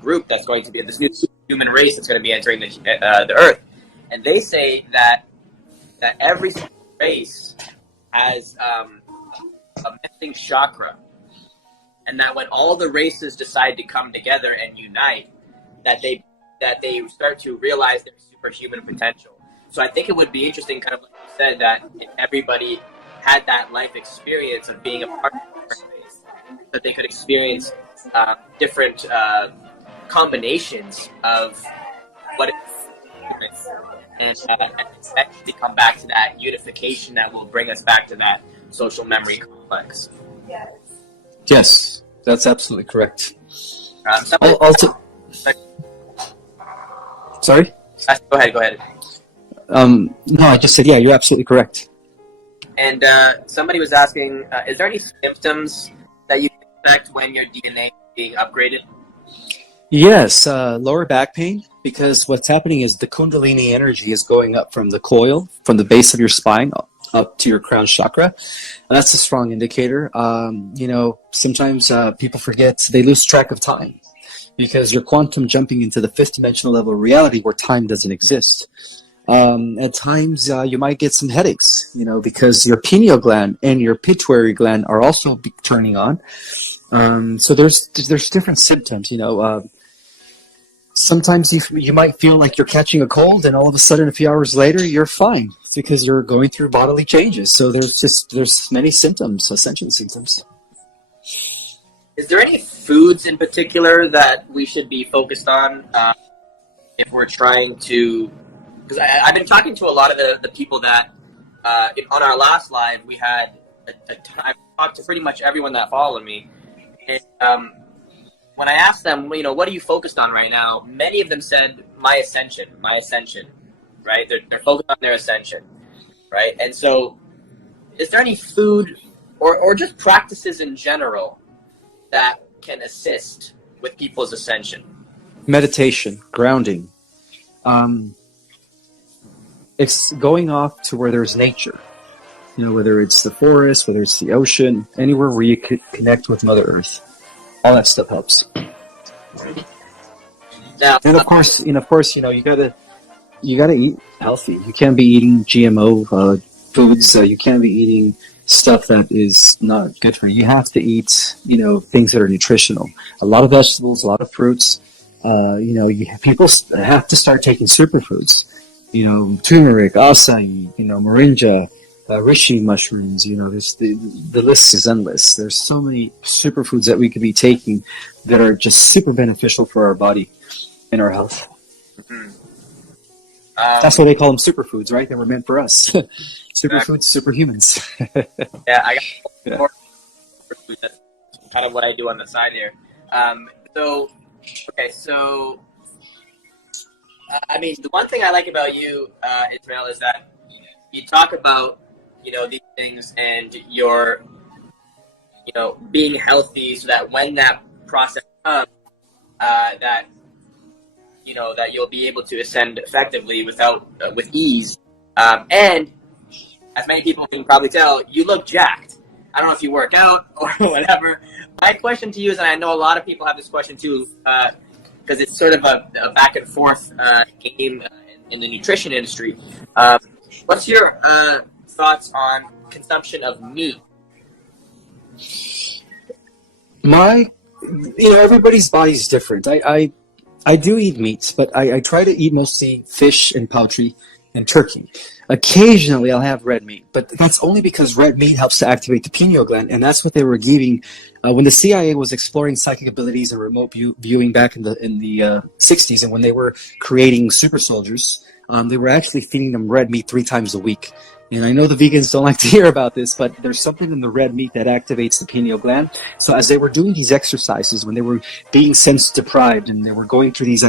group that's going to be this new human race that's going to be entering the earth, and they say that every single race has a missing chakra. And that when all the races decide to come together and unite, that they start to realize their superhuman potential. So I think it would be interesting, kind of like you said, that if everybody had that life experience of being a part of a different race, that they could experience different combinations of what it is, and eventually come back to that unification that will bring us back to that social memory complex. Yes, that's absolutely correct. Sorry? Go ahead. No, I just said, yeah, you're absolutely correct. And somebody was asking, is there any symptoms that you expect when your DNA is being upgraded? Yes, lower back pain, because what's happening is the Kundalini energy is going up from the coil, from the base of your spine, up to your crown chakra. And that's a strong indicator. Sometimes people forget, they lose track of time because you're quantum jumping into the fifth dimensional level of reality where time doesn't exist. At times you might get some headaches, because your pineal gland and your pituitary gland are also turning on. So there's different symptoms, Sometimes you might feel like you're catching a cold, and all of a sudden, a few hours later, you're fine because you're going through bodily changes. So there's many symptoms, ascension symptoms. Is there any foods in particular that we should be focused on if we're trying to? Because I've been talking to a lot of the people that on our last live we had I talked to pretty much everyone that followed me. And, when I asked them, what are you focused on right now? Many of them said, my ascension, right? They're focused on their ascension, right? And so is there any food or just practices in general that can assist with people's ascension? Meditation, grounding. It's going off to where there's nature. Whether it's the forest, whether it's the ocean, anywhere where you could connect with Mother Earth. All that stuff helps. Now, and of course, you gotta eat healthy. You can't be eating GMO foods. You can't be eating stuff that is not good for you. You have to eat, things that are nutritional. A lot of vegetables, a lot of fruits. People have to start taking superfoods. Turmeric, acai, moringa. Reishi mushrooms, there's the list is endless. There's so many superfoods that we could be taking that are just super beneficial for our body and our health. Mm-hmm. That's why they call them superfoods, right? They were meant for us. Superfoods, superhumans. Yeah, I got more superfoods. That's kind of what I do on the side here. The one thing I like about you, Ismael, is that you talk about these things and your being healthy, so that when that process comes, that you'll be able to ascend effectively with ease. And as many people can probably tell, you look jacked. I don't know if you work out or whatever. My question to you is, and I know a lot of people have this question too, because it's sort of a back and forth game in the nutrition industry. What's your thoughts on consumption of meat? Everybody's body's different. I do eat meat, but I try to eat mostly fish and poultry and turkey. Occasionally, I'll have red meat, but that's only because red meat helps to activate the pineal gland, and that's what they were giving when the CIA was exploring psychic abilities and remote viewing back in the 60s, and when they were creating super soldiers. They were actually feeding them red meat 3 times a week. And I know the vegans don't like to hear about this, but there's something in the red meat that activates the pineal gland. So as they were doing these exercises, when they were being sense deprived and they were going through these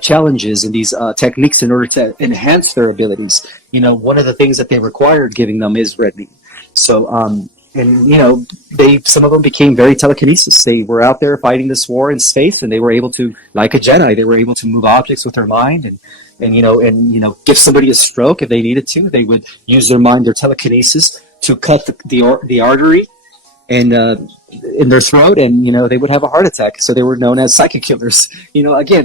challenges and these techniques in order to enhance their abilities, one of the things that they required giving them is red meat. So, and some of them became very telekinesis. They were out there fighting this war in space, and they were able to, like a Jedi, they were able to move objects with their mind, and give somebody a stroke if they needed to. They would use their mind, their telekinesis, to cut the artery and in their throat, and they would have a heart attack. So they were known as psychic killers. Again,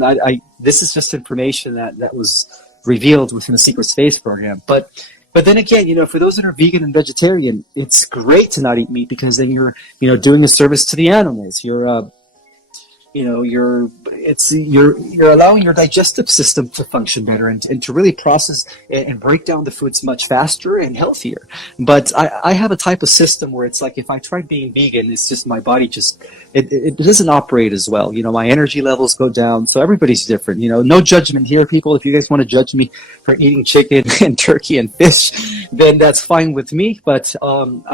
this is just information that was revealed within the secret space program, But then again, for those that are vegan and vegetarian, it's great to not eat meat, because then you're doing a service to the animals. You're allowing your digestive system to function better and to really process and break down the foods much faster and healthier. But I have a type of system where it's like, if I try being vegan, it's just my body it doesn't operate as well. My energy levels go down. So everybody's different. No judgment here, people. If you guys want to judge me for eating chicken and turkey and fish, then that's fine with me. But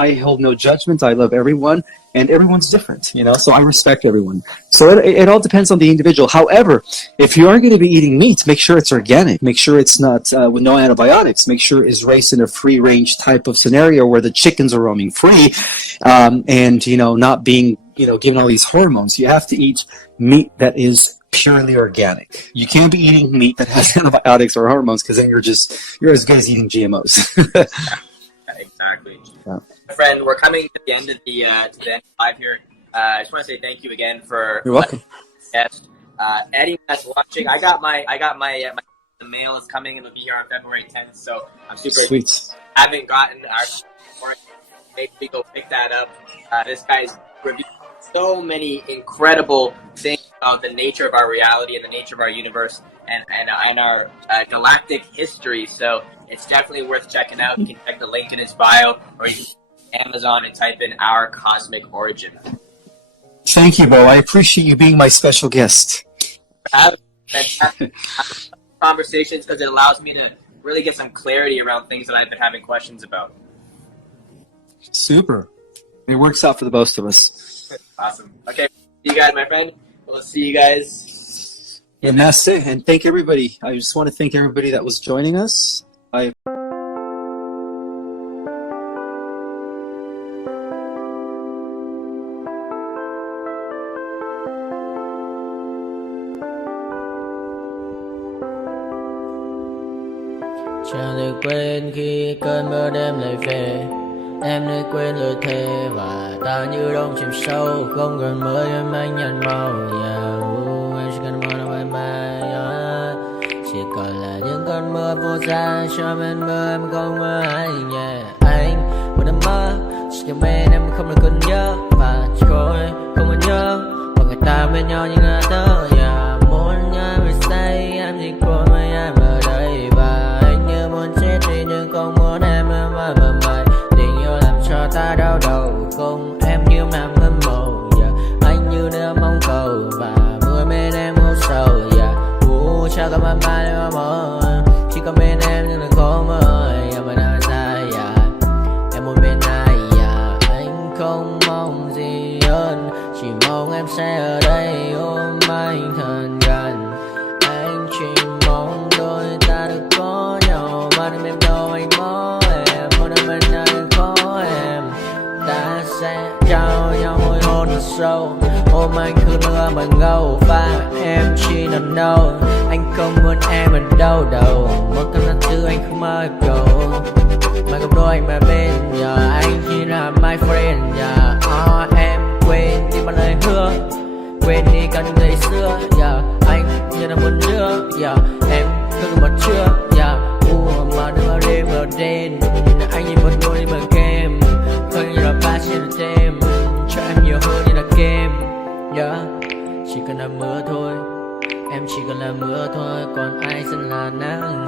I hold no judgment. I love everyone. And everyone's different, so I respect everyone. So it all depends on the individual. However, if you are going to be eating meat, make sure it's organic. Make sure it's not with no antibiotics. Make sure it's raised in a free-range type of scenario where the chickens are roaming free, and not being given all these hormones. You have to eat meat that is purely organic. You can't be eating meat that has antibiotics or hormones, because then you're as good as eating GMOs. Exactly. Yeah. Friend, we're coming to the end of the end of live here. I just want to say thank you again for. You're welcome. Guest. Eddie that's watching. I got my the mail is coming, and it'll be here on February 10th. So I'm super sweet. Haven't gotten our. Maybe we go pick that up. This guy's reviewed so many incredible things about the nature of our reality and the nature of our universe and our galactic history. So it's definitely worth checking out. You can check the link in his bio, or you can Amazon and type in Our Cosmic Origin. Thank you, Beau. I appreciate you being my special guest. Have fantastic conversations, because it allows me to really get some clarity around things that I've been having questions about. Super. It works out for the both of us. Awesome. Okay, see you guys, my friend. We'll see you guys. And that's it. And thank everybody. I just want to thank everybody that was joining us. Chẳng được quên khi cơn mưa đêm lại về. Em nơi quên lời thề và ta như đông chìm sâu, không còn mới em anh nhận màu. Em chỉ cần mơ đâu em bay, chỉ còn là những cơn mưa vô giá cho bên mơ em không mơ anh. Anh một đêm mơ chỉ cần bên em không được còn nhớ, và chỉ thôi không còn nhớ và người ta bên nhau như ngã tơ. Muốn nhớ về say em chỉ còn với em ở đây, và anh như muốn chết đi nhưng không muốn em mơ mày. Tình yêu làm cho ta đau đầu, không em như nằm ngâm màu. Anh như đeo mong cầu và mưa bên em u sầu. Chắc có mà mai mà mơ, chỉ có bên em nhưng đừng có mơ. Mà đã ra em muốn bên ai. Anh không mong gì hơn, chỉ mong em sẽ ở đây ôm anh thật gần. Anh chỉ mong đôi ta được có nhau, mà đừng em đâu anh có em. Muốn em bên ai đừng có em. Ta sẽ trao nhau môi hôn thật sâu, ôm anh cứ mưa mà ngâu, và em chỉ nằm đâu. Anh không muốn em ở đâu đâu, một cơn gió thứ anh không mơ cầu. Mà gặp đôi anh mà bên giờ anh chỉ là my friend. Em quên đi bao lời hứa, quên đi cả những ngày xưa. Anh như là một đứa, em cứ một trưa. Mà đừng vào đêm ở đêm, anh như một đôi đi bằng game, không như là ba trên đêm, cho em nhiều hơn như là game. Chỉ cần là mưa thôi, em chỉ cần là mưa thôi, còn ai sẽ là nắng.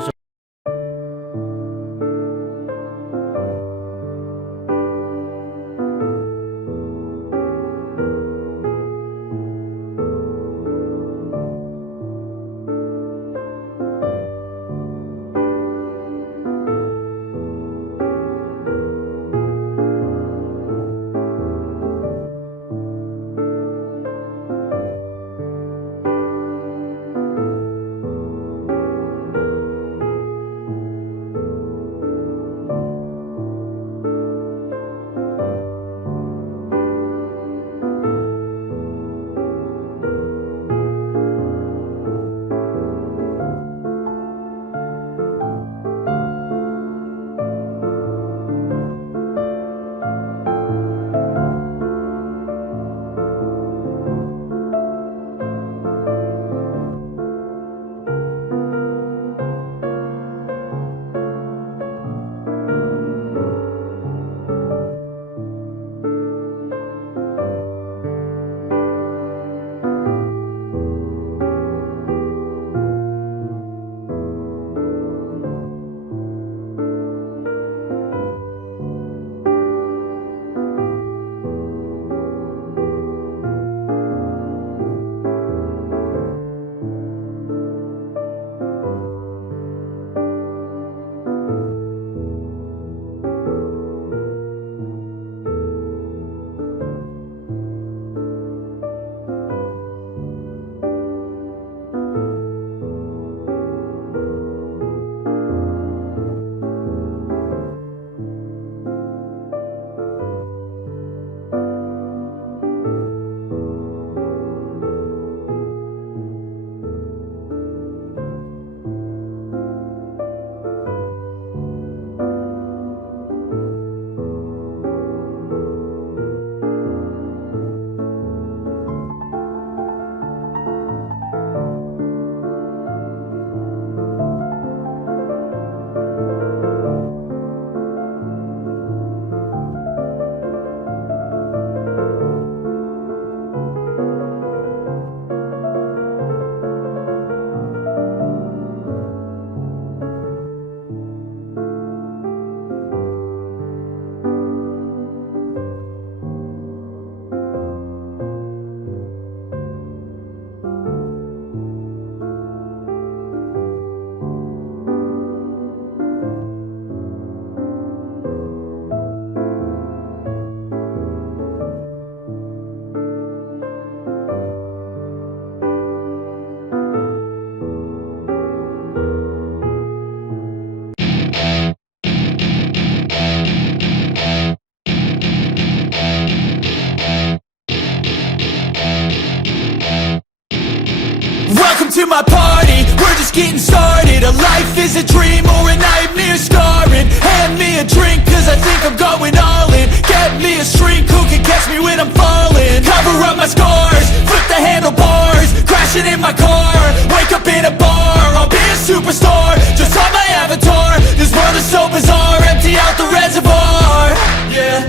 Welcome to my party, we're just getting started. A life is a dream or a nightmare scarring. Hand me a drink cause I think I'm going all in. Get me a shrink who can catch me when I'm falling. Cover up my scars, flip the handlebars. Crashing in my car, wake up in a bar. I'll be a superstar, just on my avatar. This world is so bizarre, empty out the reservoir. Yeah,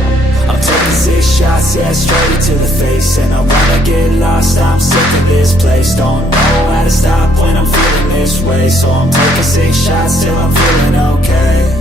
I'm taking 6 shots, yeah, straight to the face. And I wanna get lost, I'm sick of this place. Don't know how to stop when I'm feeling this way. So I'm taking 6 shots till I'm feeling okay.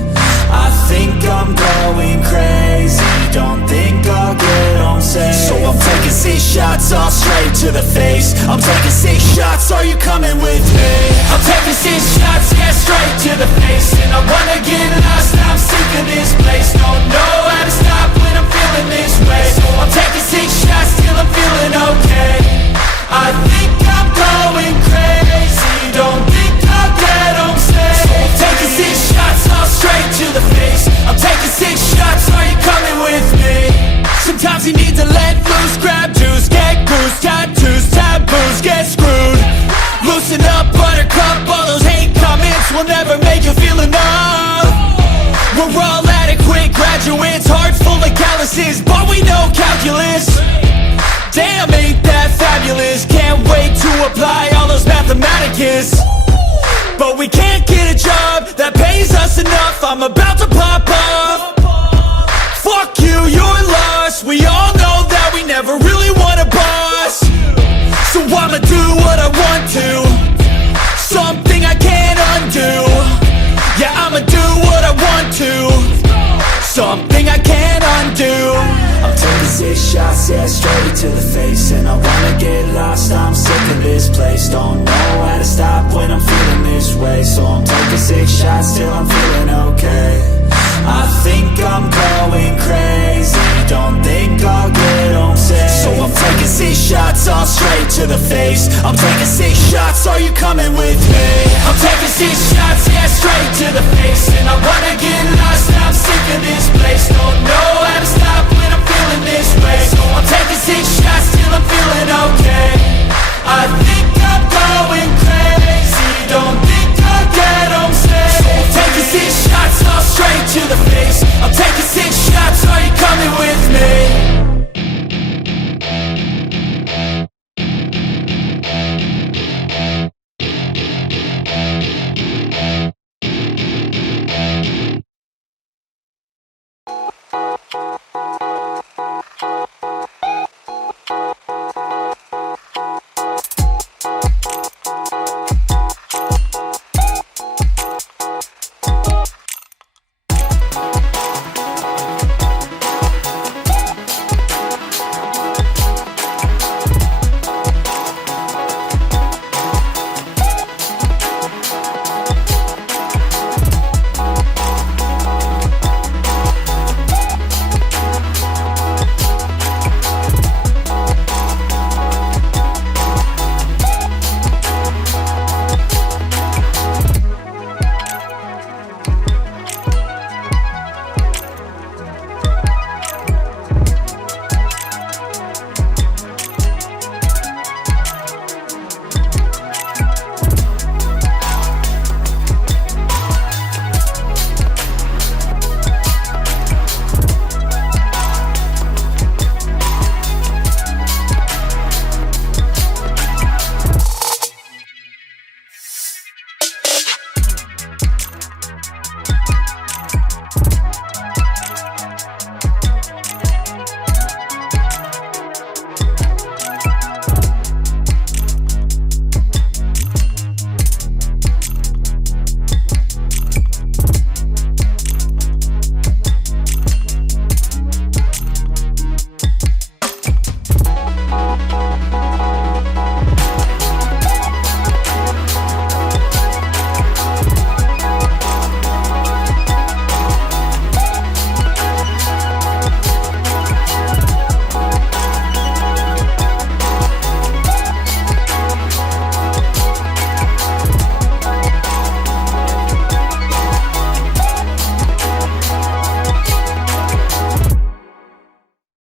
I think I'm going crazy, don't think I'll get home safe. So I'm taking 6 shots, all straight to the face. I'm taking 6 shots, are you coming with me? I'm taking 6 shots, yeah, straight to the face. And I wanna get lost, I'm sick of this place. Don't know how to stop when I'm feeling this way. So I'm taking 6 shots till I'm feeling okay. I think I'm going crazy, don't think I'll get home safe. So I'm taking 6 shots, all straight to the face. I'm taking 6 shots, are you coming with me? Sometimes you need to let loose, grab juice, get goose, tattoos, taboos, get screwed. Loosen up, buttercup, all those hate comments will never make you feel enough. We're all adequate graduates, hearts full of calluses, but we know calculus. Damn, ain't that fabulous? Can't wait to apply all those mathematicus. But we can't get a job that pays us enough. I'm about to pop off. Fuck you, you're lost. We all know that we never really want a boss. So I'ma do what I want to. something I can't undo. Yeah, I'ma do what I want to, something I can't undo. I'm taking 6 shots, yeah, straight to the face. And I wanna get lost, I'm sick of this place. Don't know how to stop when I'm feeling this way. So I'm taking 6 shots till I'm feeling okay. I think I'm going crazy, don't think I'll get home safe. So I'm taking 6 shots, all straight to the face. I'm taking 6 shots, are you coming with me? I'm taking 6 shots, yeah, straight to the face. And I wanna get lost, I'm sick of this place. Don't know